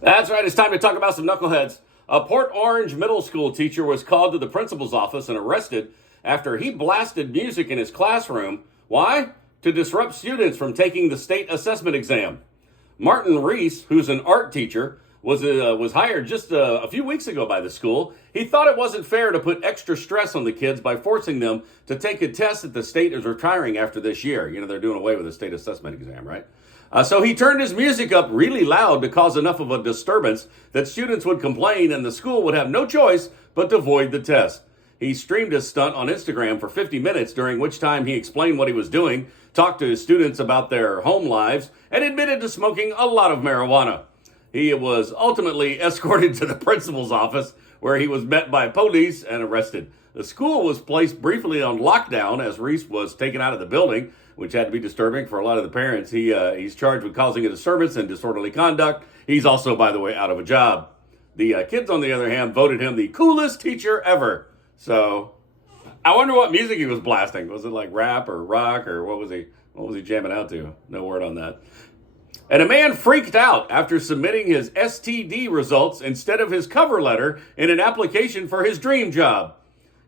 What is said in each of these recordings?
That's right. It's time to talk about some knuckleheads. A Port Orange middle school teacher was called to the principal's office and arrested after he blasted music in his classroom. Why? To disrupt students from taking the state assessment exam. Martin Reese, who's an art teacher, was hired just a few weeks ago by the school. He thought it wasn't fair to put extra stress on the kids by forcing them to take a test that the state is retiring after this year. You know, they're doing away with the state assessment exam, right? So he turned his music up really loud to cause enough of a disturbance that students would complain and the school would have no choice but to void the test. He streamed his stunt on Instagram for 50 minutes, during which time he explained what he was doing, talked to his students about their home lives, and admitted to smoking a lot of marijuana. He was ultimately escorted to the principal's office, where he was met by police and arrested. The school was placed briefly on lockdown as Reese was taken out of the building, which had to be disturbing for a lot of the parents. He's charged with causing a disturbance and disorderly conduct. He's also, by the way, out of a job. The kids, on the other hand, voted him the coolest teacher ever. So I wonder what music he was blasting. Was it like rap or rock, or what was he jamming out to? No word on that. And a man freaked out after submitting his STD results instead of his cover letter in an application for his dream job.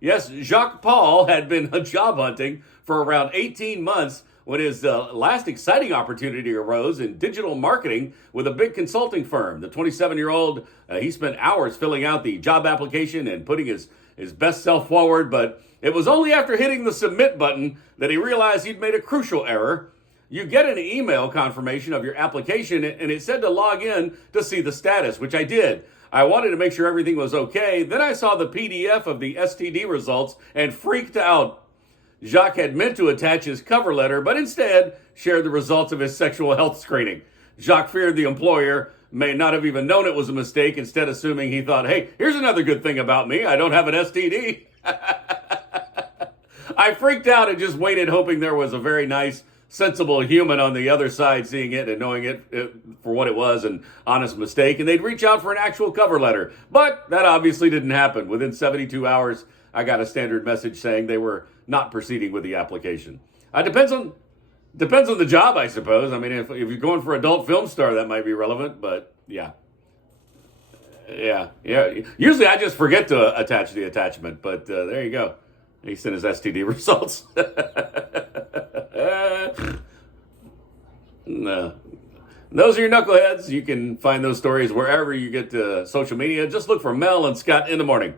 Yes, Jacques Paul had been job hunting for around 18 months when his last exciting opportunity arose in digital marketing with a big consulting firm. The 27-year-old, he spent hours filling out the job application and putting his best self forward, but it was only after hitting the submit button that he realized he'd made a crucial error. You get an email confirmation of your application, and it said to log in to see the status, which I did. I wanted to make sure everything was okay. Then I saw the PDF of the STD results and freaked out. Jacques had meant to attach his cover letter, but instead shared the results of his sexual health screening. Jacques feared the employer may not have even known it was a mistake, instead assuming he thought, hey, here's another good thing about me. I don't have an STD. I freaked out and just waited, hoping there was a very nice, sensible human on the other side seeing it and knowing it for what it was, an honest mistake, and they'd reach out for an actual cover letter. But that obviously didn't happen. Within 72 hours, I got a standard message saying they were not proceeding with the application. Depends on the job, I suppose. I mean, if you're going for adult film star, that might be relevant, but yeah. Usually I just forget to attach the attachment, but there you go. He sent his STD results. No. Those are your knuckleheads. You can find those stories wherever you get social media. Just look for Mel and Scott in the morning.